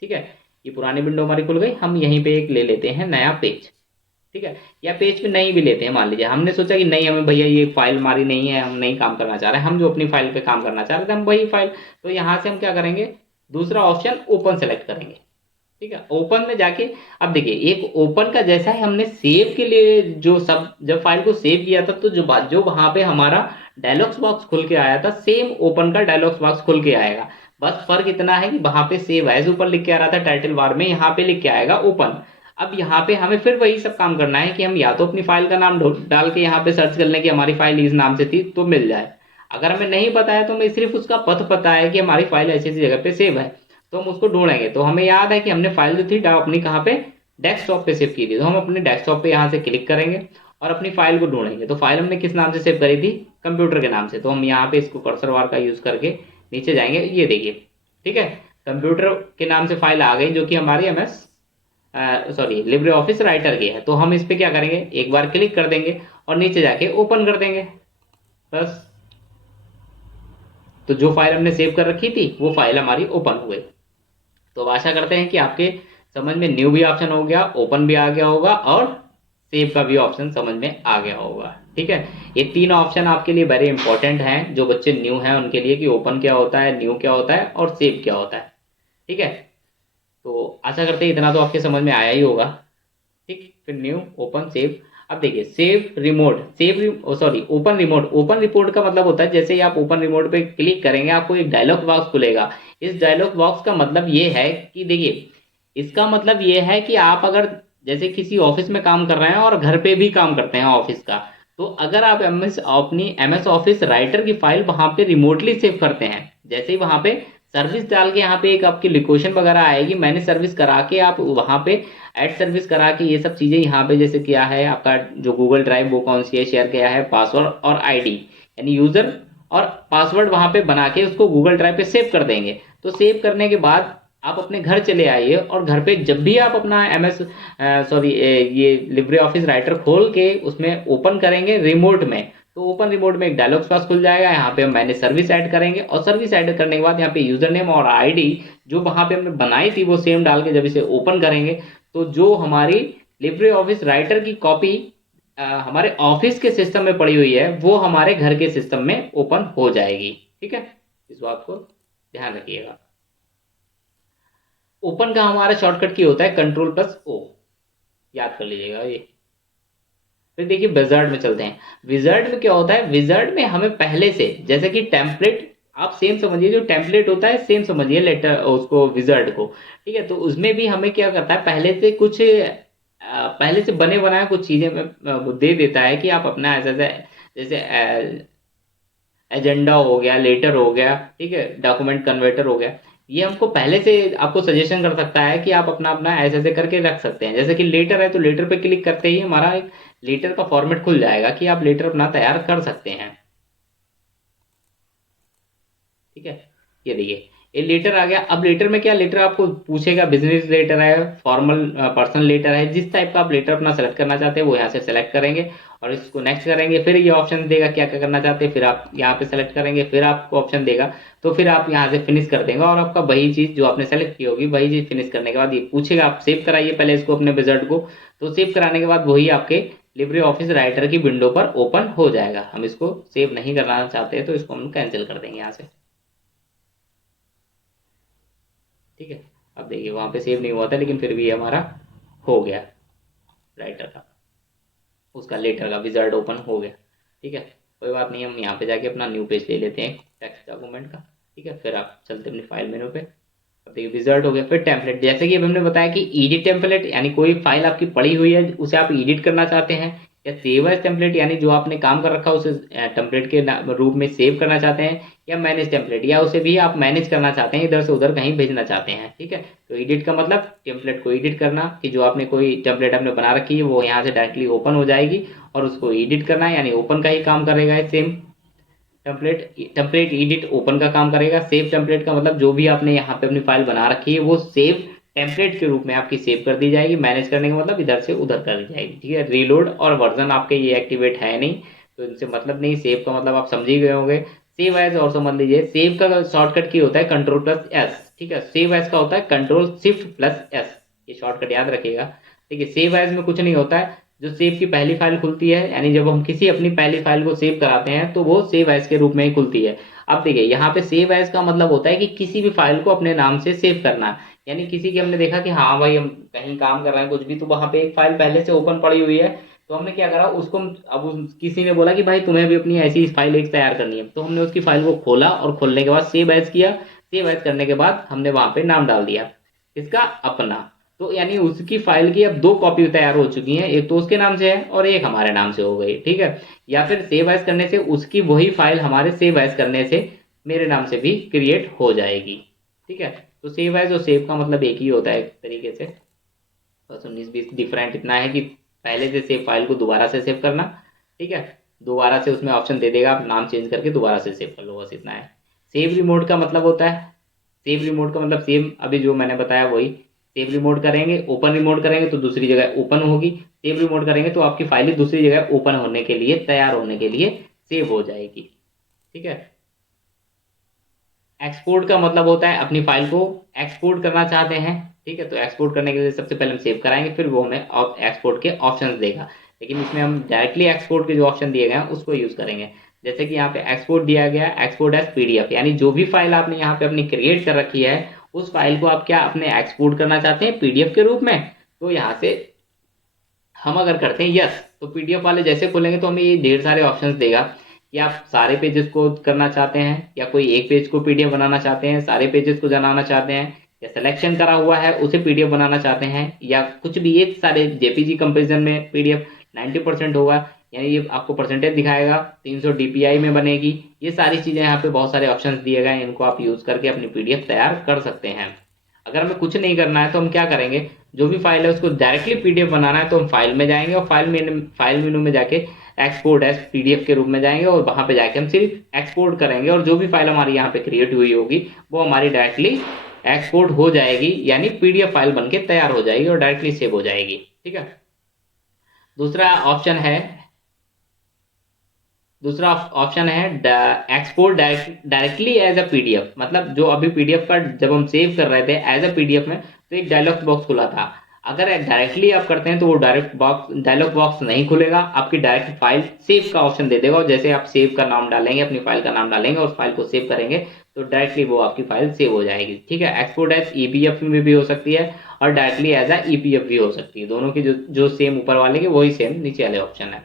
ठीक है, ये पुरानी विंडो हमारी खुल गई, हम यहीं पे एक ले लेते हैं नया पेज। ठीक है, या पेज पे नहीं भी लेते हैं, मान लीजिए हमने सोचा कि नहीं हमें भैया ये फाइल हमारी नहीं है, हम नहीं काम करना चाह रहे हैं, हम जो अपनी फाइल पे काम करना चाह रहे थे हम वही फाइल, तो यहाँ से हम क्या करेंगे, दूसरा ऑप्शन ओपन सेलेक्ट करेंगे। ठीक है, ओपन में जाके अब देखिए एक ओपन का जैसा है हमने सेव के लिए जो सब जब फाइल को सेव किया था तो जो वहां पे हमारा डायलॉग्स बॉक्स खुल के आया था सेम ओपन का डायलॉग्स बॉक्स खुल के आएगा। बस फर्क इतना है कि वहां पे सेव एज ऊपर लिख के आ रहा था टाइटल बार में, यहाँ पे लिख के आएगा ओपन। अब यहाँ पे हमें फिर वही सब काम करना है कि हम या तो अपनी फाइल का नाम डाल के यहाँ पे सर्च कर लें कि हमारी फाइल इस नाम से थी तो मिल जाए, अगर हमें नहीं पता है तो हमें सिर्फ उसका पथ पता है कि हमारी फाइल ऐसी ऐसी जगह पे सेव है तो हम उसको ढूंढेंगे। तो हमें याद है कि हमने फाइल जो थी अपनी कहाँ पे डेस्कटॉप पे सेव की थी, तो हम अपने डेस्कटॉप पे यहाँ से क्लिक करेंगे और अपनी फाइल को ढूंढेंगे। तो फाइल हमने किस नाम से सेव करी थी, कंप्यूटर के नाम से, तो हम यहाँ पे इसको कर्सर बार का यूज करके नीचे जाएंगे, ये देखिए। ठीक है, कंप्यूटर के नाम से फाइल आ गई जो कि हमारी लिब्रे ऑफिस राइटर की है। तो हम इस पे क्या करेंगे, एक बार क्लिक कर देंगे और नीचे जाके ओपन कर देंगे बस। तो जो फाइल हमने सेव कर रखी थी वो फाइल हमारी ओपन हो गई। तो अब आशा करते हैं कि आपके समझ में न्यू भी ऑप्शन हो गया, ओपन भी आ गया होगा और सेव का भी ऑप्शन समझ में आ गया होगा। ठीक है, ये तीन ऑप्शन आपके लिए वेरी इंपॉर्टेंट हैं जो बच्चे न्यू हैं उनके लिए, कि ओपन क्या होता है, न्यू क्या होता है और सेव क्या होता है। ठीक है, तो आशा करते हैं इतना तो आपके समझ में आया ही होगा। ठीक, फिर न्यू, ओपन, सेव। अब देखिए save remote, open remote. Open report का मतलब होता है जैसे ही आप ओपन रिमोट पे क्लिक करेंगे आपको एक डायलॉग बॉक्स खुलेगा। इस डायलॉग बॉक्स का मतलब ये है कि देखिए इसका मतलब ये है कि आप अगर जैसे किसी ऑफिस में काम कर रहे हैं और घर पे भी काम करते हैं ऑफिस का, तो अगर आप अपनी एमएस ऑफिस राइटर की फाइल वहां पे रिमोटली सेव करते हैं, जैसे ही वहां पे सर्विस डाल के यहाँ पे एक आपकी लोकेशन वगैरह आएगी, मैंने सर्विस करा के आप वहां पे ऐड सर्विस करा के ये सब चीजें यहाँ पे जैसे क्या है आपका जो गूगल ड्राइव वो कौन सी है, शेयर किया है, पासवर्ड और आईडी यानी यूजर और पासवर्ड वहां पे बना के उसको गूगल ड्राइव पे सेव कर देंगे। तो सेव करने के बाद आप अपने घर चले आइए और घर पे जब भी आप अपना ये लिब्रे ऑफिस राइटर खोल के उसमें ओपन करेंगे रिमोट में, तो ओपन रिमोट में एक डायलॉग बॉक्स खुल जाएगा। यहाँ पे हम मैंने सर्विस ऐड करेंगे और सर्विस ऐड करने के बाद यहाँ पे यूजर नेम और आईडी जो वहाँ पे हमने बनाई थी वो सेम डाल के जब इसे ओपन करेंगे तो जो हमारी लिब्रे ऑफिस राइटर की कॉपी हमारे ऑफिस के सिस्टम में पड़ी हुई है वो हमारे घर के सिस्टम में ओपन हो जाएगी। ठीक है, इस बात को ध्यान रखिएगा। ओपन का हमारा शॉर्टकट की होता है Ctrl+O, याद कर लीजिएगा ये। फिर देखिए विजार्ड में चलते हैं। विजार्ड में क्या होता है, विजार्ड में हमें पहले से जैसे कि टेम्पलेट, आप सेम समझिए, जो टेम्पलेट होता है सेम समझिए लेटर उसको विजार्ड को। ठीक है, तो उसमें भी हमें क्या करता है, पहले से कुछ पहले से बने बनाए कुछ चीजें वो दे देता है कि आप अपना ऐसा जैसे एजेंडा हो गया, लेटर हो गया, ठीक है, डॉक्यूमेंट कन्वर्टर हो गया, ये हमको पहले से आपको सजेशन कर सकता है कि आप अपना अपना ऐसे ऐसे करके रख सकते हैं। जैसे कि लेटर है तो लेटर पे क्लिक करते ही हमारा एक लेटर का फॉर्मेट खुल जाएगा कि आप लेटर अपना तैयार कर सकते हैं। ठीक है, ये देखिए ये लेटर आ गया। अब लेटर में क्या, लेटर आपको पूछेगा बिजनेस लेटर है, फॉर्मल पर्सनल लेटर है, जिस टाइप का आप लेटर अपना सेलेक्ट करना चाहते हैं वो यहाँ से सेलेक्ट करेंगे और इसको नेक्स्ट करेंगे। फिर ये ऑप्शन देगा क्या क्या करना चाहते हैं, फिर आप यहाँ पे सेलेक्ट करेंगे, फिर आपको ऑप्शन देगा तो फिर आप यहाँ से फिनिश कर देंगे और आपका वही चीज जो आपने सेलेक्ट की होगी वही चीज फिनिश करने के बाद ये पूछेगा आप सेव कराइए पहले इसको अपने विजार्ड को। तो सेव कराने के बाद वही आपके लिब्रे ऑफिस राइटर की विंडो पर ओपन हो जाएगा। हम इसको सेव नहीं करना चाहते तो इसको हम कैंसिल कर देंगे यहाँ से। ठीक है, अब देखिए वहां पे सेव नहीं हुआ था लेकिन फिर भी हमारा हो गया, राइटर का उसका लेटर का विजार्ड ओपन हो गया। ठीक है, कोई बात नहीं, हम यहाँ पे जाके अपना न्यू पेज ले लेते हैं टेक्स्ट डॉक्यूमेंट का। ठीक है, फिर आप चलते अपनी फाइल मेनू पे। अब देखिए विजार्ड हो गया। फिर टेम्पलेट, जैसे कि अब हमने बताया कि एडिट टेम्पलेट यानी कोई फाइल आपकी पड़ी हुई है उसे आप एडिट करना चाहते हैं, या सेव एज टेम्पलेट यानी जो आपने काम कर रखा है उसे टेम्पलेट के रूप में सेव करना चाहते हैं, या मैनेज टेम्पलेट या उसे भी आप मैनेज करना चाहते हैं, इधर से उधर कहीं भेजना चाहते हैं। ठीक है, तो एडिट का मतलब टेम्पलेट को एडिट करना कि जो आपने कोई टेम्पलेट आपने बना रखी है वो यहाँ से डायरेक्टली ओपन हो जाएगी और उसको एडिट करना है यानी ओपन का ही काम करेगा same template. Template edit open का काम करेगा। सेव टेम्पलेट का मतलब जो भी आपने यहाँ पे अपनी फाइल बना रखी है वो सेव टेम्पलेट के रूप में आपकी सेव कर दी जाएगी। मैनेज करने का मतलब इधर से उधर कर दी जाएगी। ठीक है, रीलोड और वर्जन आपके ये एक्टिवेट है नहीं तो इनसे मतलब नहीं। सेव का मतलब आप समझ ही गए होंगे। सेव एज और समझ लीजिए, सेव का शॉर्टकट की होता है Ctrl+S। ठीक है, सेव एज का होता है Ctrl+Shift+S, ये शॉर्टकट याद रखिएगा। ठीक है, सेव एज में कुछ नहीं होता है, जो सेव की पहली फाइल खुलती है यानी जब हम किसी अपनी पहली फाइल को सेव कराते हैं तो वो सेव एज के रूप में ही खुलती है। अब देखिए यहाँ पे सेव एज का मतलब होता है कि किसी भी फाइल को अपने नाम से सेव करना, यानी किसी की हमने देखा कि हाँ भाई हम कहीं काम कर रहे हैं कुछ भी तो वहां पे एक फाइल पहले से ओपन पड़ी हुई है, तो हमने क्या करा उसको अब किसी ने बोला कि भाई तुम्हें भी अपनी ऐसी फाइल एक तैयार करनी है, तो हमने उसकी फाइल को खोला और खोलने के बाद सेव एज किया। सेव एज करने के बाद हमने वहां पे नाम डाल दिया इसका अपना, तो यानी उसकी फाइल की अब दो कॉपी तैयार हो चुकी हैं, एक तो उसके नाम से है और एक हमारे नाम से हो गई। ठीक है, या फिर सेव एज करने से उसकी वही फाइल हमारे सेव एज करने से मेरे नाम से भी क्रिएट हो जाएगी। ठीक है, तो सेव एज और सेव का मतलब एक ही होता है एक तरीके से, बस 19-20 डिफरेंट इतना है कि पहले से सेव फाइल को दोबारा से सेव करना। ठीक है, दोबारा से उसमें ऑप्शन दे देगा आप नाम चेंज करके दोबारा से सेव कर लो, बस इतना है। सेव रिमोट का मतलब होता है, सेव रिमोट का मतलब सेम अभी जो मैंने बताया वही। सेव रिमोट करेंगे, ओपन रिमोट करेंगे तो दूसरी जगह ओपन होगी, सेव रिमोट करेंगे तो आपकी फाइल दूसरी जगह ओपन होने के लिए तैयार होने के लिए सेव हो जाएगी। ठीक है, एक्सपोर्ट का मतलब होता है अपनी फाइल को एक्सपोर्ट करना चाहते हैं। ठीक है, तो एक्सपोर्ट करने के लिए सबसे पहले हम सेव कराएंगे फिर वो हमें एक्सपोर्ट के ऑप्शंस देगा, लेकिन इसमें हम डायरेक्टली एक्सपोर्ट के जो ऑप्शन दिए गए हैं उसको यूज करेंगे। जैसे कि यहाँ पे एक्सपोर्ट दिया गया, एक्सपोर्ट एज पीडीएफ, यानी जो भी फाइल आपने यहाँ पे अपनी क्रिएट कर रखी है उस फाइल को आप क्या अपने एक्सपोर्ट करना चाहते हैं पीडीएफ के रूप में, तो यहाँ से हम अगर करते हैं यस तो पीडीएफ वाले जैसे खोलेंगे तो हमें ये ढेर सारे ऑप्शंस देगा कि आप सारे पेजेस को करना चाहते हैं या कोई एक पेज को पीडीएफ बनाना चाहते हैं, सारे पेजेस को बनाना चाहते हैं, या सिलेक्शन करा हुआ है उसे पीडीएफ बनाना चाहते हैं, या कुछ भी ये सारे जेपीजी कंपेरिजन में पीडीएफ 90% होगा यानी ये आपको परसेंटेज दिखाएगा 300 डीपीआई में बनेगी। ये सारी चीज़ें यहाँ पे बहुत सारे ऑप्शंस दिए गए हैं, इनको आप यूज़ करके अपनी पीडीएफ तैयार कर सकते हैं। अगर हमें कुछ नहीं करना है तो हम क्या करेंगे, जो भी फाइल है उसको डायरेक्टली पीडीएफ बनाना है तो हम फाइल में जाएंगे और फाइल मेनू में जाके एक्सपोर्ट एज पीडीएफ के रूप में जाएंगे और वहां पे जाके हम सिर्फ एक्सपोर्ट करेंगे और जो भी फाइल हमारी यहाँ पे क्रिएट हुई होगी वो हमारी डायरेक्टली एक्सपोर्ट हो जाएगी, यानी पीडीएफ फाइल बन के तैयार हो जाएगी और डायरेक्टली सेव हो जाएगी। ठीक है। दूसरा ऑप्शन है दूसरा ऑप्शन है export directly as a PDF. मतलब जो अभी पीडीएफ का जब हम सेव कर रहे थे एज अ पीडीएफ में, तो एक डायलॉग बॉक्स खुला था। अगर डायरेक्टली आप करते हैं तो वो डायलॉग बॉक्स नहीं खुलेगा, आपकी डायरेक्ट फाइल सेव का ऑप्शन दे देगा और जैसे आप सेव का नाम डालेंगे, अपनी फाइल का नाम डालेंगे और उस फाइल को सेव करेंगे तो डायरेक्टली वो आपकी फाइल सेव हो जाएगी। ठीक है। एक्सपोर्ट एज ईपीएफ में भी हो सकती है और डायरेक्टली एज अ ईपीएफ भी हो सकती है। दोनों की जो सेम ऊपर वाले के वही सेम नीचे वाले ऑप्शन है।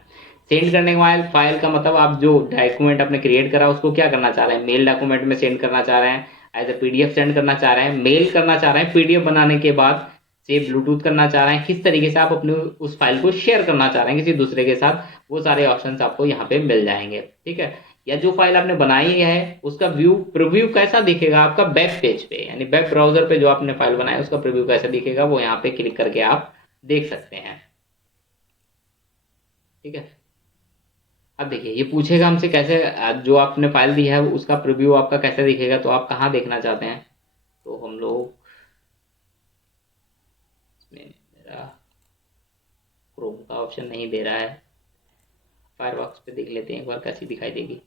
सेंड करने के बाद फाइल का मतलब आप जो डॉक्यूमेंट आपने क्रिएट करा उसको क्या करना चाह रहे हैं, मेल डॉक्यूमेंट में सेंड करना चाह रहे हैं, एज ए पीडीएफ सेंड करना चाह रहे हैं, मेल करना चाह रहे हैं, पीडीएफ बनाने के बाद सेव ब्लूटूथ करना चाह रहे हैं, किस तरीके से आप अपने उस फाइल को शेयर करना चाह रहे हैं किसी दूसरे के साथ, वो सारे ऑप्शन आपको यहाँ पे मिल जाएंगे। ठीक है। या जो फाइल आपने बनाई है उसका प्रीव्यू कैसा दिखेगा आपका वेब पेज पे, यानी वेब ब्राउजर पे जो आपने फाइल बनाया उसका प्रीव्यू कैसा दिखेगा वो यहाँ पे क्लिक करके आप देख सकते हैं। ठीक है। अब देखिए ये पूछेगा हमसे कैसे जो आपने फाइल दी है उसका प्रीव्यू आपका कैसे दिखेगा, तो आप कहाँ देखना चाहते हैं, तो हम लोग इसमें मेरा क्रोम का ऑप्शन नहीं दे रहा है, फायरफॉक्स पे देख लेते हैं एक बार कैसी दिखाई देगी।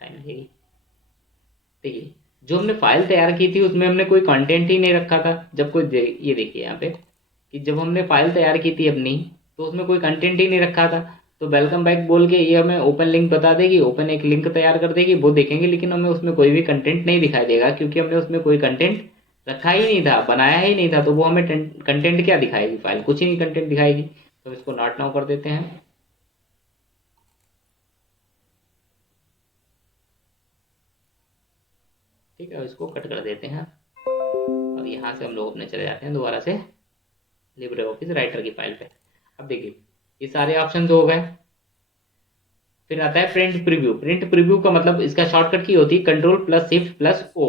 टाइम लगेगी। देखिए जो हमने फाइल तैयार की थी उसमें हमने कोई कंटेंट ही नहीं रखा था। जब कोई ये देखिए यहाँ पे कि जब हमने फाइल तैयार की थी अपनी तो उसमें कोई कंटेंट ही नहीं रखा था, तो वेलकम बैक बोल के ये हमें ओपन लिंक बता देगी, ओपन एक लिंक तैयार कर देगी, वो देखेंगे, लेकिन हमें उसमें कोई भी कंटेंट नहीं दिखाई देगा क्योंकि हमने उसमें कोई कंटेंट रखा ही नहीं था, बनाया ही नहीं था, तो वो हमें कंटेंट क्या दिखाएगी, फाइल कुछ ही नहीं कंटेंट दिखाएगी। तो इसको नॉट नाउ कर देते हैं। ठीक है, इसको कट कर देते हैं और यहाँ से हम लोग अपने चले जाते हैं दोबारा से लिब्रे ऑफिस राइटर की फाइल पे। अब देखिए ये सारे ऑप्शन हो गए। फिर आता है प्रिंट प्रीव्यू। प्रिंट प्रीव्यू का मतलब इसका शॉर्टकट की होती है control plus shift plus O.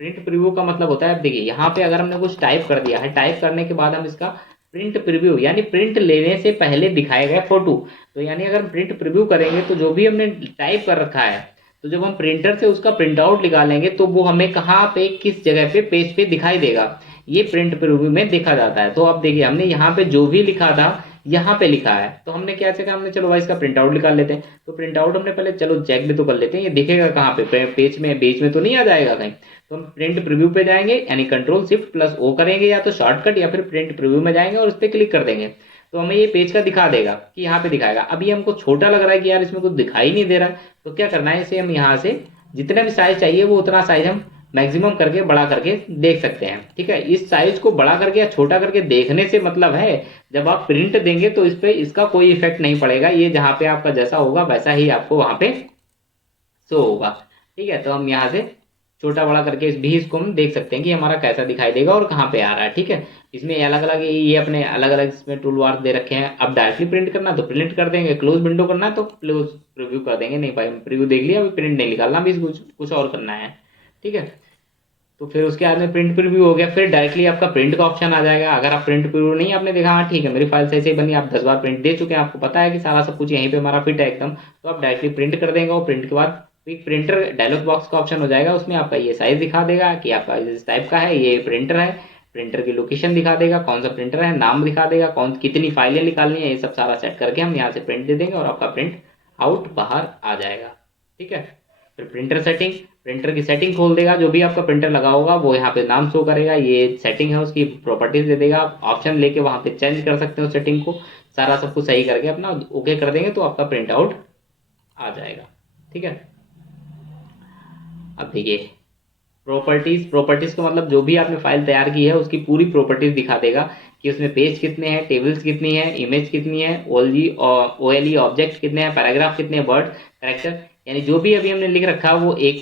Print preview का मतलब होता है, अब देखिए यहाँ पे अगर हमने कुछ टाइप कर दिया है, टाइप करने के बाद हम इसका प्रिंट प्रीव्यू यानी प्रिंट लेने से पहले दिखाए गए फोटो, तो यानी अगर प्रिंट प्रीव्यू करेंगे तो जो भी हमने टाइप कर रखा है, तो जब हम प्रिंटर से उसका प्रिंट आउट निकालेंगे तो वो हमें कहाँ पे किस जगह पे पेज पे दिखाई देगा, ये प्रिंट प्रीव्यू में देखा जाता है। तो अब देखिए हमने यहाँ पे जो भी लिखा था यहाँ पे लिखा है, तो हमने क्या चेक, हमने चलो भाई इसका प्रिंट आउट निकाल लेते हैं। तो प्रिंट आउट हमने पहले चलो चेक भी तो कर लेते हैं, ये दिखेगा कहाँ पे, पेज में, पेज में तो नहीं आ जाएगा कहीं। तो हम प्रिंट प्रीव्यू पे जाएंगे यानी कंट्रोल शिफ्ट प्लस ओ करेंगे या तो शॉर्टकट, या फिर प्रिंट प्रीव्यू में जाएंगे और उस पर क्लिक कर देंगे तो हमें ये पेज का दिखा देगा कि यहाँ पे दिखाएगा। अभी हमको छोटा लग रहा है कि यार इसमें कुछ दिखाई नहीं दे रहा, तो क्या करना है, इसे हम यहाँ से जितना भी साइज चाहिए वो उतना साइज हम मैक्सिमम करके बड़ा करके देख सकते हैं। ठीक है। इस साइज को बड़ा करके या छोटा करके देखने से मतलब है जब आप प्रिंट देंगे तो इस पे इसका कोई इफेक्ट नहीं पड़ेगा, ये जहाँ पे आपका जैसा होगा वैसा ही आपको वहां पे शो होगा। ठीक है। तो हम यहाँ से छोटा बड़ा करके इस भी इसको हम देख सकते हैं कि हमारा कैसा दिखाई देगा और कहाँ पे आ रहा है। ठीक है। इसमें अलग अलग ये अपने अलग अलग इसमें टूल बार दे रखे हैं। अब डायरेक्टली प्रिंट करना तो प्रिंट कर देंगे, क्लोज विंडो करना तो क्लोज प्रीव्यू कर देंगे। नहीं भाई प्रीव्यू देख लिया, अभी प्रिंट नहीं निकालना, अभी कुछ और करना है। ठीक है। तो फिर उसके बाद में प्रिंट प्रीव्यू हो गया, फिर डायरेक्टली आपका प्रिंट का ऑप्शन आ जाएगा। अगर आप प्रिंट प्रीव्यू नहीं आपने देखा, हाँ ठीक है मेरी फाइल सही से बनी, आप 10 बार प्रिंट दे चुके हैं, आपको पता है कि सारा सब कुछ यहीं पे हमारा फिट है एकदम, तो आप डायरेक्टली प्रिंट कर देंगे और प्रिंट के बाद एक प्रिंटर डायलॉग बॉक्स का ऑप्शन हो जाएगा, उसमें आपका ये साइज दिखा देगा कि आपका इस टाइप का है, ये प्रिंटर है, प्रिंटर की लोकेशन दिखा देगा, कौन सा प्रिंटर है, नाम दिखा देगा, कौन कितनी फाइलें निकालनी है, ये सब सारा सेट करके हम यहाँ से प्रिंट दे देंगे और आपका प्रिंट आउट बाहर आ जाएगा। ठीक है। फिर प्रिंटर सेटिंग, प्रिंटर की सेटिंग खोल देगा, जो भी आपका प्रिंटर लगा होगा वो यहाँ पे नाम शो करेगा, ये सेटिंग है उसकी प्रॉपर्टीज दे देगा, ऑप्शन लेके वहाँ पे चेंज कर सकते हो सेटिंग को, सारा सब कुछ सही करके अपना ओके कर देंगे तो आपका प्रिंट आउट आ जाएगा। ठीक है। अब देखिए प्रॉपर्टीज, प्रॉपर्टीज का मतलब जो भी आपने फाइल तैयार की है उसकी पूरी प्रॉपर्टीज दिखा देगा कि उसमें पेज कितने हैं, टेबल्स कितनी है, इमेज कितनी है, ओएलई ऑब्जेक्ट कितने हैं, पैराग्राफ कितने हैं, वर्ड कैरेक्टर, यानी जो भी अभी हमने लिख रखा है वो एक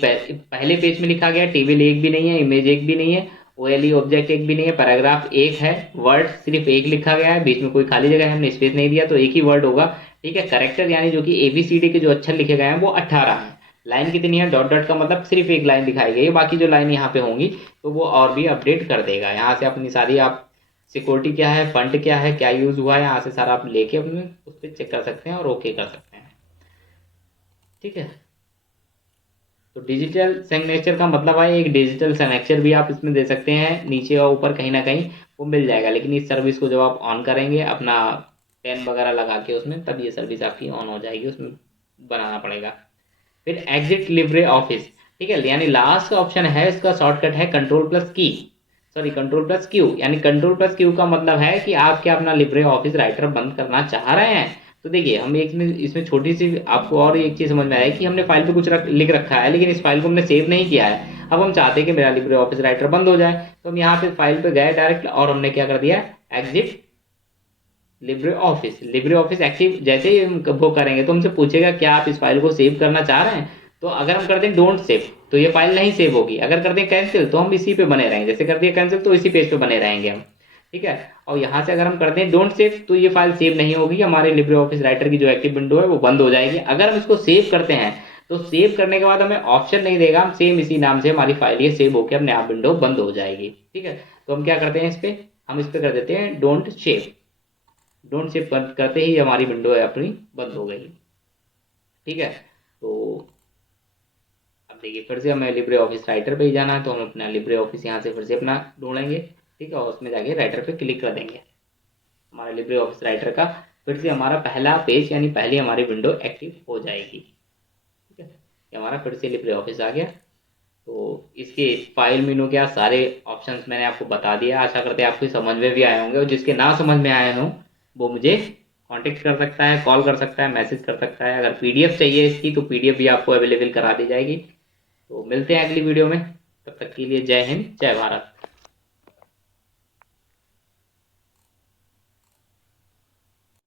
पहले पेज में लिखा गया, टेबल एक भी नहीं है, इमेज एक भी नहीं है, ओएलई ऑब्जेक्ट एक भी नहीं है, पैराग्राफ एक है, वर्ड सिर्फ एक लिखा गया है, बीच में कोई खाली जगह है हमने स्पेस नहीं दिया तो एक ही वर्ड होगा। ठीक है। करेक्टर यानी जो कि एबीसीडी के जो अक्षर लिखे गए हैं वो 18 है, लाइन कितनी है, डॉट डॉट का मतलब सिर्फ एक लाइन दिखाई गई है, बाकी जो लाइन यहाँ पे होंगी तो वो और भी अपडेट कर देगा। यहाँ से अपनी सारी आप सिक्योरिटी क्या है, फंड क्या है, क्या यूज़ हुआ है, यहाँ से सारा आप लेके अपने उस पर चेक कर सकते हैं और ओके कर सकते हैं। ठीक है, तो डिजिटल सिग्नेचर का मतलब है एक डिजिटल सिग्नेचर भी आप इसमें दे सकते हैं, नीचे और ऊपर कहीं ना कहीं वो मिल जाएगा, लेकिन इस सर्विस को जब आप ऑन करेंगे अपना पेन वगैरह लगा के उसमें, तब ये सर्विस आपकी ऑन हो जाएगी, उसमें बनाना पड़ेगा। फिर एग्जिट लिब्रे ऑफिस, ठीक है, यानी लास्ट ऑप्शन है इसका शॉर्टकट है कंट्रोल प्लस की, सॉरी कंट्रोल प्लस क्यू, यानी कंट्रोल प्लस क्यू का मतलब है कि आप क्या अपना लिब्रे ऑफिस राइटर बंद करना चाह रहे हैं। तो देखिए हम एक में इसमें छोटी सी आपको और एक चीज़ समझ में आए कि हमने फाइल पे कुछ लिख रखा है, लेकिन इस फाइल को हमने सेव नहीं किया है। अब हम चाहते हैं कि मेरा लिब्रे ऑफिस राइटर बंद हो जाए, तो हम यहाँ पे फाइल पे गए डायरेक्ट और हमने क्या कर दिया, exit Libre office. Libre office active जैसे ही हम वो करेंगे तो हमसे पूछेगा क्या आप इस फाइल को सेव करना चाह रहे हैं। तो अगर हम कर दें डोंट सेव तो ये फाइल नहीं सेव होगी, अगर कर दें कैंसिल तो हम इसी पे बने रहेंगे, जैसे कर दिया कैंसिल तो इसी पेज पे बने रहेंगे हम। ठीक है, और यहाँ से अगर हम कर दें डोंट सेव तो ये फाइल सेव नहीं होगी, हमारे लिब्रे ऑफिस राइटर की जो एक्टिव विंडो है वो बंद हो जाएगी। अगर हम इसको सेव करते हैं तो सेव करने के बाद हमें ऑप्शन नहीं देगा, हम सेम इसी नाम से हमारी फाइल ये सेव होकर अपने आप विंडो बंद हो जाएगी। ठीक है, तो हम क्या करते हैं इस पे, हम इस पे कर देते हैं डोंट सेव। डोंट सेव करते ही हमारी विंडो है अपनी बंद हो गई। ठीक है, तो अब देखिए फिर से हमें लिब्रे ऑफिस राइटर पे ही जाना है, तो हम अपना लिब्रे ऑफिस यहाँ से फिर से अपना ढूंढेंगे। ठीक है, और उसमें जाके राइटर पे क्लिक कर देंगे, हमारे लिब्रे ऑफिस राइटर का फिर से हमारा पहला पेज यानी पहली हमारी विंडो एक्टिव हो जाएगी। ठीक है, ये हमारा फिर से लिब्रे ऑफिस आ गया। तो इसके फाइल मेनू के सारे ऑप्शंस मैंने आपको बता दिया, आशा करते हैं आपको समझ में भी आए होंगे, और जिसके ना समझ में आए हों वो मुझे कांटेक्ट कर सकता है, कॉल कर सकता है, मैसेज कर सकता है। अगर पीडीएफ चाहिए इसकी तो पीडीएफ भी आपको अवेलेबल करा दी जाएगी। तो मिलते हैं अगली वीडियो में, तब तक के लिए जय हिंद जय भारत।